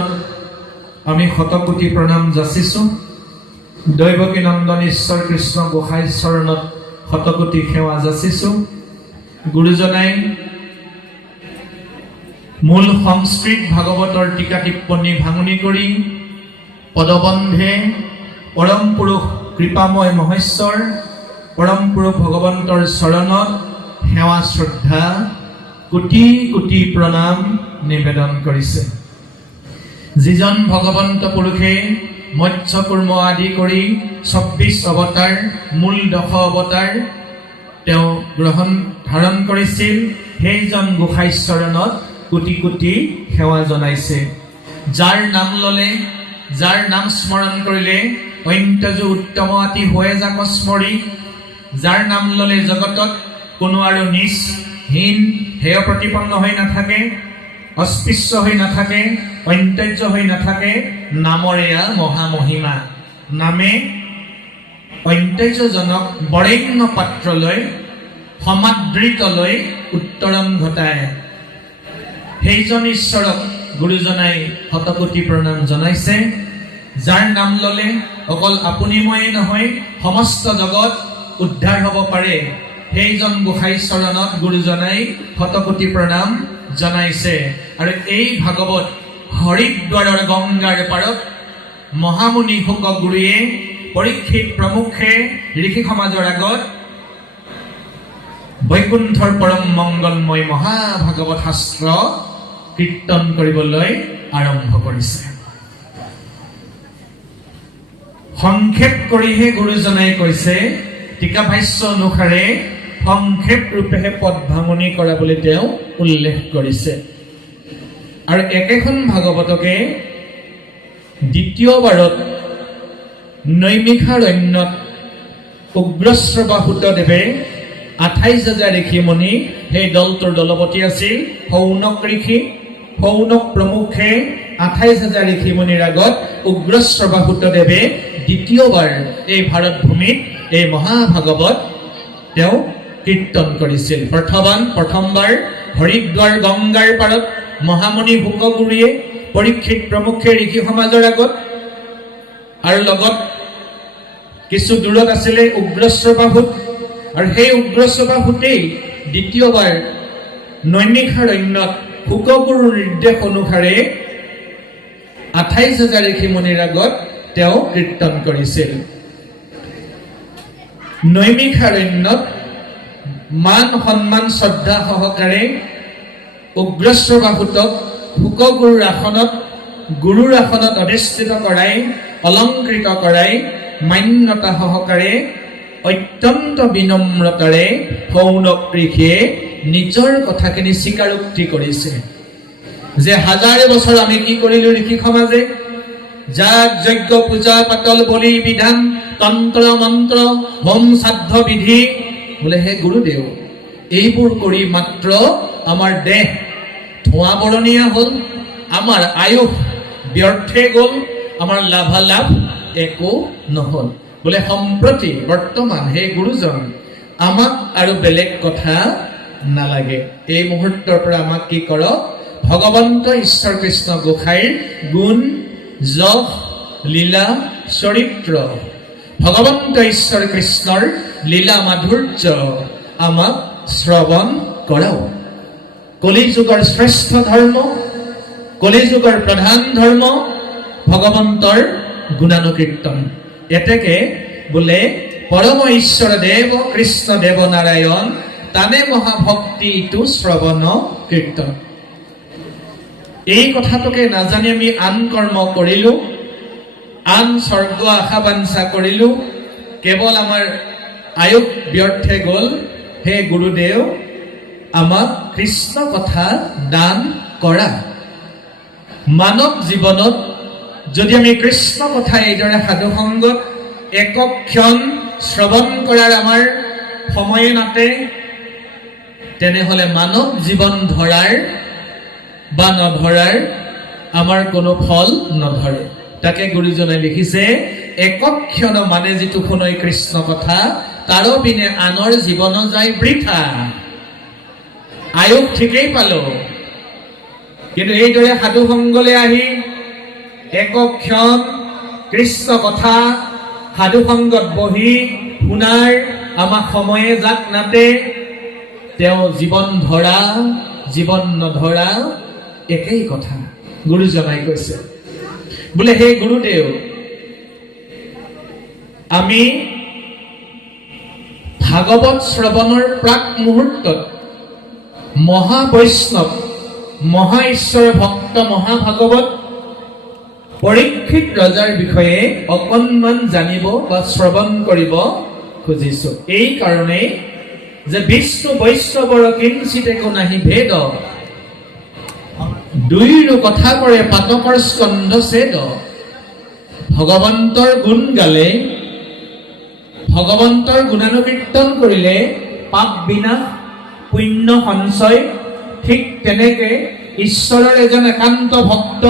চৰণত আমি শতকোটি প্ৰণাম যাচিছোঁ। দৈৱকী নন্দন ঈশ্বৰ কৃষ্ণ গোসাঁই চৰণত শতকোটি সেৱা যাচিছোঁ। গুৰুজনাই মূল সংস্কৃত ভাগৱতৰ টীকা টিপ্পনী ভাঙনি কৰি পদবন্ধে পৰম পুৰুষ কৃপাময় মহেশ্বৰ পৰম পুৰুষ ভগৱন্তৰ চৰণত সেৱা শ্ৰদ্ধা কোটি কোটি প্ৰণাম নিবেদন কৰিছে। যিজন ভগৱন্ত পুৰুষে মৎস্য কুৰ্ম আদি কৰি ২৪ অৱতাৰ মূল ১০ অৱতাৰ তেওঁ ধাৰণ কৰিছিল, সেইজন গোসাঁই চৰণত কোটি কোটি সেৱা জনাইছে। যাৰ নাম ললে, যাৰ নাম স্মৰণ কৰিলে অত্যজু উত্তম আতি হৈয়ে যাক স্মৰি, যাৰ নাম ললে জগতত কোনো আৰু নিচ হীন হেয় প্ৰতিপন্ন হৈ নাথাকে, অস্পৃশ্য হৈ নাথাকে, অন্ত্যজ্য হৈ নাথাকে। নামৰ এয়া মহামহিমা। নামে অন্ত্যজ্যজনক বৰেণ্য পাত্ৰলৈ সমাদৃতলৈ উত্তৰণ ঘটায়। সেইজন ঈশ্বৰক গুৰুজনাই শতকোটি প্ৰণাম জনাইছে। যাৰ নাম ললে অকল আপুনি ময়ে নহয়, সমস্ত জগত উদ্ধাৰ হ'ব পাৰে, সেইজন গোসাঁই চৰণত গুৰুজনাই শতকোটি প্ৰণাম জনাইছে। আৰু এই ভাগৱত হৰিদ্বাৰৰ গংগাৰ পাৰত মহামুনি শুক গুৰুৱে পৰীক্ষিত প্ৰমুখে ঋষি সমাজৰ আগত বৈকুণ্ঠৰ পৰম মংগলময় মহাভাগৱত শাস্ত্ৰ কীৰ্তন কৰিবলৈ আৰম্ভ কৰিছে। সংক্ষেপ কৰিহে গুৰুজনাই কৈছে, টীকা ভাষ্য অনুসাৰে সংক্ষেপ ৰূপেহে পদ ভাঙনি কৰা বুলি তেওঁ উল্লেখ কৰিছে। আৰু একেখন ভাগৱতকে দ্বিতীয়বাৰত নৈমিষাৰণ্যত উগ্ৰশ্ৰৱা সুতদেৱে ২৮,০০০ ঋষিমুনি, সেই দলটোৰ দলপতি আছিল সৌনক ঋষি। সৌনক প্ৰমুখে ২৮,০০০ ঋষিমুনিৰ আগত উগ্ৰশ্ৰৱা সুতদেৱে দ্বিতীয়বাৰ এই ভাৰত ভূমিত এই মহাভাগৱত তেওঁ কীৰ্তন কৰিছিল। প্ৰথমবাৰ হৰিদ্বাৰ গংগাৰ পাৰত মহামুনি শুক গুৰুৱে পৰীক্ষিত প্ৰমুখে ঋষি সমাজৰ আগত, আৰু লগত কিছু দূৰত আছিলে উগ্ৰশ্ৰৱা সুত, আৰু সেই উগ্ৰশ্ৰৱা সুতেই দ্বিতীয়বাৰ নৈমিষাৰণ্যত শুকগুৰুৰ নিৰ্দেশ অনুসাৰে ২৮,০০০ ঋষিমুনিৰ আগত তেওঁ কীৰ্তন কৰিছিল। নৈমিষাৰণ্যত মান সন্মান শ্ৰদ্ধা সহকাৰে উগ্ৰশ্ৰৱা সুতক শুকগুৰুৰ আসনত অধিষ্ঠিত কৰাই, অলংকৃত কৰাই মান্যতা সহকাৰে অত্যন্ত বিনম্ৰতাৰে সৌনক ঋষিয়ে নিজৰ কথাখিনি স্বীকাৰোক্তি কৰিছে যে হাজাৰে বছৰ আমি কি কৰিলো ঋষি সমাজে, যাগ যজ্ঞ পূজা পাতল বলি বিধান তন্ত্ৰ মন্ত্ৰ হোম শ্ৰাদ্ধ বিধি, বোলে হে গুৰুদেৱ এইবোৰ কৰি মাত্ৰ আমাৰ দেহ ধোঁৱা বৰণীয়া হ'ল, আমাৰ আয়ুস ব্যৰ্থে গ'ল, আমাৰ লাভালাভ একো নহ'ল। বোলে সম্প্ৰতি বৰ্তমান হে গুৰুজন আমাক আৰু বেলেগ কথা নালাগে, এই মুহূৰ্তৰ পৰা আমাক কি কৰক, ভগৱন্ত ঈশ্বৰ কৃষ্ণ গোসাঁইৰ গুণ যশ লীলা চৰিত্ৰ, ভগৱন্ত ঈশ্বৰ কৃষ্ণৰ লীলা মাধুৰ্য আমাক শ্ৰৱণ কৰাও। কলিযুগৰ শ্ৰেষ্ঠ ধৰ্ম, কলিযুগৰ প্ৰধান ধৰ্ম ভগৱন্তৰ গুণানুকীৰ্তন। এতেকে বোলে পৰম ঈশ্বৰ দেৱ কৃষ্ণ দেৱ নাৰায়ণ তানে মহাভক্তি ইটো শ্ৰৱণ কীৰ্তন। এই কথাটোকে নাজানি আমি আন কৰ্ম কৰিলো, আন স্বৰ্গ আশা বাঞ্ছা কৰিলো, কেৱল আমাৰ আয়ুস ব্যৰ্থে গ'ল। হে গুৰুদেৱ আমাক কৃষ্ণ কথা দান কৰা। মানৱ জীৱনত যদি আমি কৃষ্ণ কথা এইদৰে সাধু সংগত একক ক্ষণ শ্ৰৱণ কৰাৰ আমাৰ সময়ে নাতে, তেনেহলে মানৱ জীৱন ধৰাৰ বা নধৰাৰ আমাৰ কোনো ফল নধৰে। তাকে গুৰুজনে লিখিছে, একক ক্ষণ মানে যিটো শুনৈ কৃষ্ণ কথা, তাৰ বিনে আনৰ জীৱন যায় বৃথা। আয়ুস ঠিকেই পালো, কিন্তু এইদৰে সাধু সংগলৈ আহি একক্ষণ কৃষ্ণ কথা সাধু সংগত বহি শুনাৰ আমাক সময়ে যাক নাতে তেওঁ জীৱন ধৰা জীৱন নধৰা একেই কথা গুৰুজনাই কৈছে বোলে হে গুৰুদেৱ আমি ভাগৱত শ্ৰৱণৰ প্ৰাক মুহূৰ্তত মহাবৈষ্ণৱ মহা ঈশ্বৰ ভক্ত মহাভাগৱত পৰীক্ষিত ৰজাৰ বিষয়ে অকণমান জানিব বা শ্ৰৱণ কৰিব খুজিছো এই কাৰণে যে বিষ্ণু বৈষ্ণৱৰ কিঞ্চিত একো নাহি ভেদ দুইৰো কথা কৰে পাতকৰ স্কন্ধ ছেদ ভগৱন্তৰ গুণ গালে ভগৱন্তৰ গুণানুকীৰ্তন কৰিলে পাপ বিনাশ পুণ্য সঞ্চয় ঠিক তেনেকে ঈশ্বৰৰ এজন একান্ত ভক্ত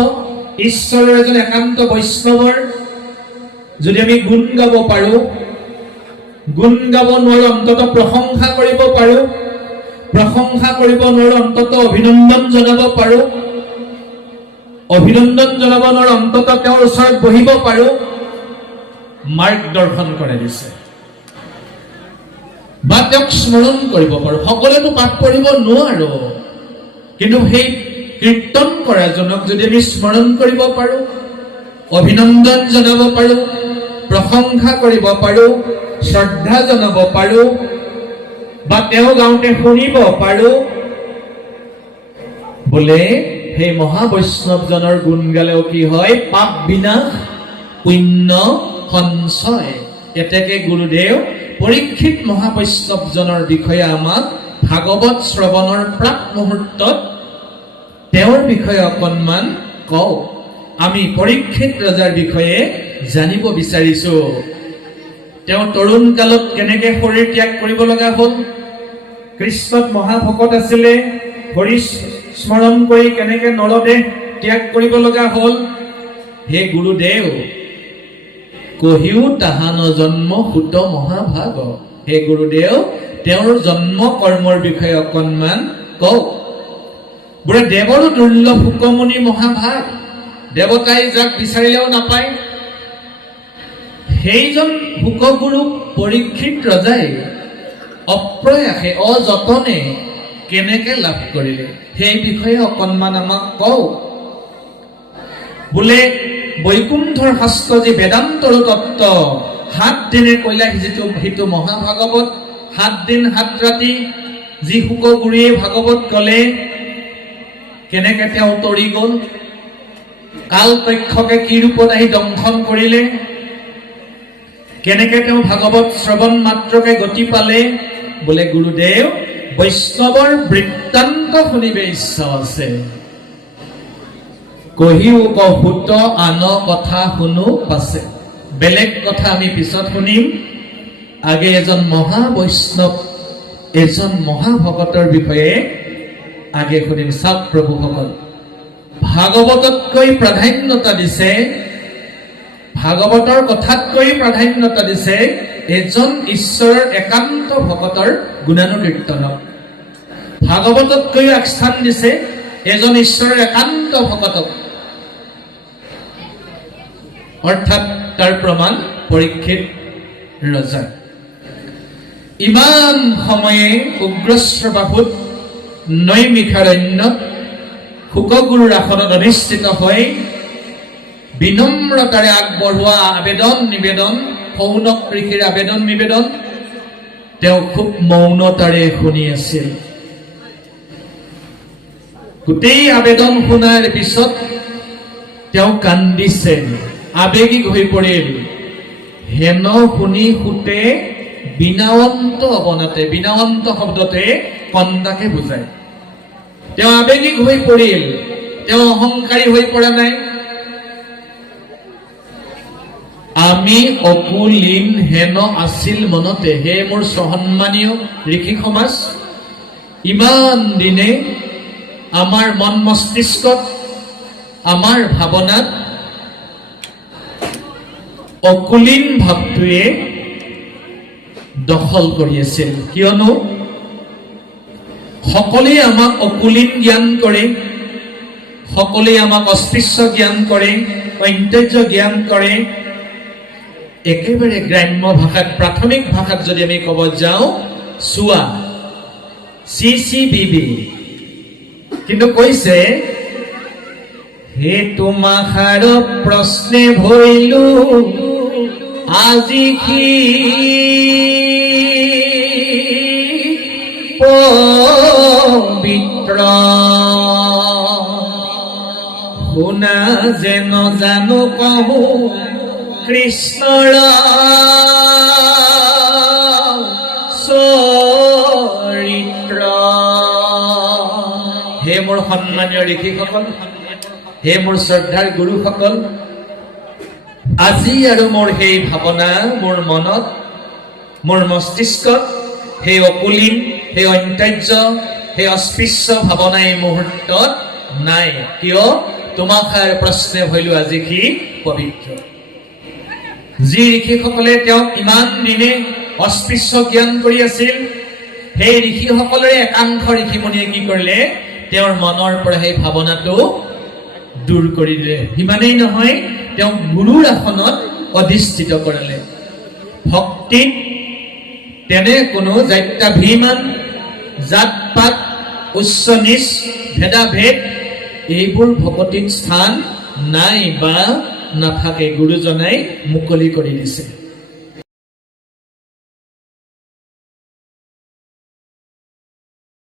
ঈশ্বৰৰ এজন একান্ত বৈষ্ণৱৰ যদি আমি গুণ গাব পাৰো গুণ গাব নোৱাৰো অন্তত প্ৰশংসা কৰিব পাৰো প্ৰশংসা কৰিব নোৱাৰো অন্তত অভিনন্দন জনাব পাৰো অভিনন্দন জনাব নোৱাৰো অন্তত তেওঁৰ ওচৰত বহিব পাৰো মাৰ্গদৰ্শন কৰে দিছে বা তেওঁক স্মৰণ কৰিব পাৰো সকলোতো পাঠ কৰিব নোৱাৰো কিন্তু সেই কীৰ্তন কৰাজনক যদি আমি স্মৰণ কৰিব পাৰো অভিনন্দন জনাব পাৰো প্ৰশংসা কৰিব পাৰো শ্ৰদ্ধা জনাব পাৰো বা তেওঁ গাওঁতে শুনিব পাৰো বোলে সেই মহাবৈষ্ণৱজনৰ গুণ গালেও কি হয় পাপ বিনাশ পুণ্য সঞ্চয় এতেকে গুৰুদেৱ পৰীক্ষিত মহাবৈষ্ণৱজনৰ বিষয়ে আমাক ভাগৱত শ্ৰৱণৰ প্ৰাক মুহূৰ্তত তেওঁৰ বিষয়ে অকণমান কওঁ আমি পৰীক্ষিত ৰজাৰ বিষয়ে জানিব বিচাৰিছো তেওঁ তৰুণ কালত কেনেকে শৰীৰ ত্যাগ কৰিব লগা হ'ল কৃষ্ণত মহাভকত আছিলে হৰি স্মৰণ কৰি কেনেকে নৰদেহ ত্যাগ কৰিব লগা হ'ল হে গুৰুদেৱ কহিও তাহান জন্ম সুত মহাভাগ হে গুৰুদেৱ তেওঁৰ জন্ম কৰ্মৰ বিষয়ে অকণমান কওক বোলে দেৱৰো দুৰ্লভ শুকমুনি মহাভাগ দেৱতাই যাক বিচাৰিলেও নাপায় সেইজন শুকগুৰুক পৰীক্ষিত ৰজাই অপ্ৰয়াসে অযতনে কেনেকে লাভ কৰিলে সেই বিষয়ে অকণমান আমাক কওক বোলে বৈকুণ্ঠৰ শাস্ত্ৰ যি বেদান্তৰ তত্ত্ব 7 দিনে কৈলাশ যিটো মহাভাগৱত 7 দিন 7 ৰাতি যি শুকগুৰুৱে ভাগৱত কলে কেনেকে তেওঁ তৰি গল কাল তক্ষকে কি ৰূপত আহি দংশন কৰিলে কেনেকে তেওঁ ভাগৱত শ্ৰৱণ মাত্ৰকে গতি পালে বোলে গুৰুদেৱ বৈষ্ণৱৰ বৃত্তান্ত শুনিব ইচ্ছা আছে কহিও কহুত আন কথা শুনো পাছে বেলেগ কথা আমি পিছত শুনিম আগে এজন মহাবৈষ্ণৱ এজন মহাভকতৰ বিষয়ে আগে শুনিম চাওক প্ৰভুসকল ভাগৱততকৈ প্ৰাধান্যতা দিছে ভাগৱতৰ কথাতকৈ প্ৰাধান্যতা দিছে এজন ঈশ্বৰৰ একান্ত ভকতৰ গুণানুকীৰ্তনক ভাগৱততকৈ আগস্থান দিছে এজন ঈশ্বৰৰ একান্ত ভকতক অৰ্থাৎ তাৰ প্ৰমাণ পৰীক্ষিত ৰজা ইমান সময়ে উগ্ৰশ্ৰবাহুত নৈমিষাৰণ্যত শুকগুৰুৰ আসনত অধিষ্ঠিত হৈ বিনম্ৰতাৰে আগবঢ়োৱা আবেদন নিবেদন শৌনক ঋষিৰ আবেদন নিবেদন তেওঁ খুব মৌনতাৰে শুনি আছিল গোটেই আবেদন শুনাৰ পিছত তেওঁ কান্দিছে আবেগিক হৈ পৰিল হেন শুনি সুতে বিনাৱন্ত অৱনাতে বিনাৱন্ত শব্দতে কন্দাকে বুজায় তেওঁ আবেগিক হৈ পৰিল তেওঁ অহংকাৰী হৈ পৰা নাই আমি অকুলীন হেন আছিল মনতে হে মোৰ সন্মানীয় ঋষি সমাজ ইমান দিনে আমাৰ মন মস্তিষ্কত আমাৰ ভাৱনাত অকুলীন ভাৱটোৱে দখল কৰি আছিল কিয়নো সকলোৱে আমাক অকুলীন জ্ঞান কৰে সকলোৱে আমাক অস্পৃশ্য জ্ঞান কৰে ঐন্তেয্য জ্ঞান কৰে একেবাৰে গ্ৰাম্য ভাষাত প্ৰাথমিক ভাষাত যদি আমি ক'ব যাওঁ চুৱা CCBB কিন্তু কৈছে হে তোমাখাৰ প্ৰশ্নে ভইলু আজি কি পবিত্ৰ শুনা যে নজানো কহো কৃষ্ণৰ চৰিত্ৰ হে মোৰ সন্মানীয় ঋষিসকল হে মোৰ শ্ৰদ্ধাৰ গুৰুসকল আজি আৰু মোৰ সেই ভাৱনা মোৰ মনত মোৰ মস্তিষ্কত সেই অকুলীন সেই অন্ত্যৰ্য সেই অস্পৃশ্য ভাৱনা এই মুহূৰ্তত নাই কিয় তোমাখাৰ প্ৰশ্নে ভইলো আজি কি পবিত্ৰ যি ঋষিসকলে তেওঁক ইমান দিনে অস্পৃশ্য জ্ঞান কৰি আছিল সেই ঋষিসকলৰে একাংশ ঋষিমুনিয়ে কি কৰিলে তেওঁৰ মনৰ পৰা সেই ভাৱনাটো দূৰ কৰি দিলে সিমানেই নহয় তেওঁক গুৰুৰ আসনত অধিষ্ঠিত কৰালে ভক্তিত তেনে কোনো জাত্যাভিমান জাত পাত উচ্চ নিচ ভেদাভেদ এইবোৰ ভকতিত স্থান নাই বা নাথাকে গুৰুজনাই মুকলি কৰি দিছে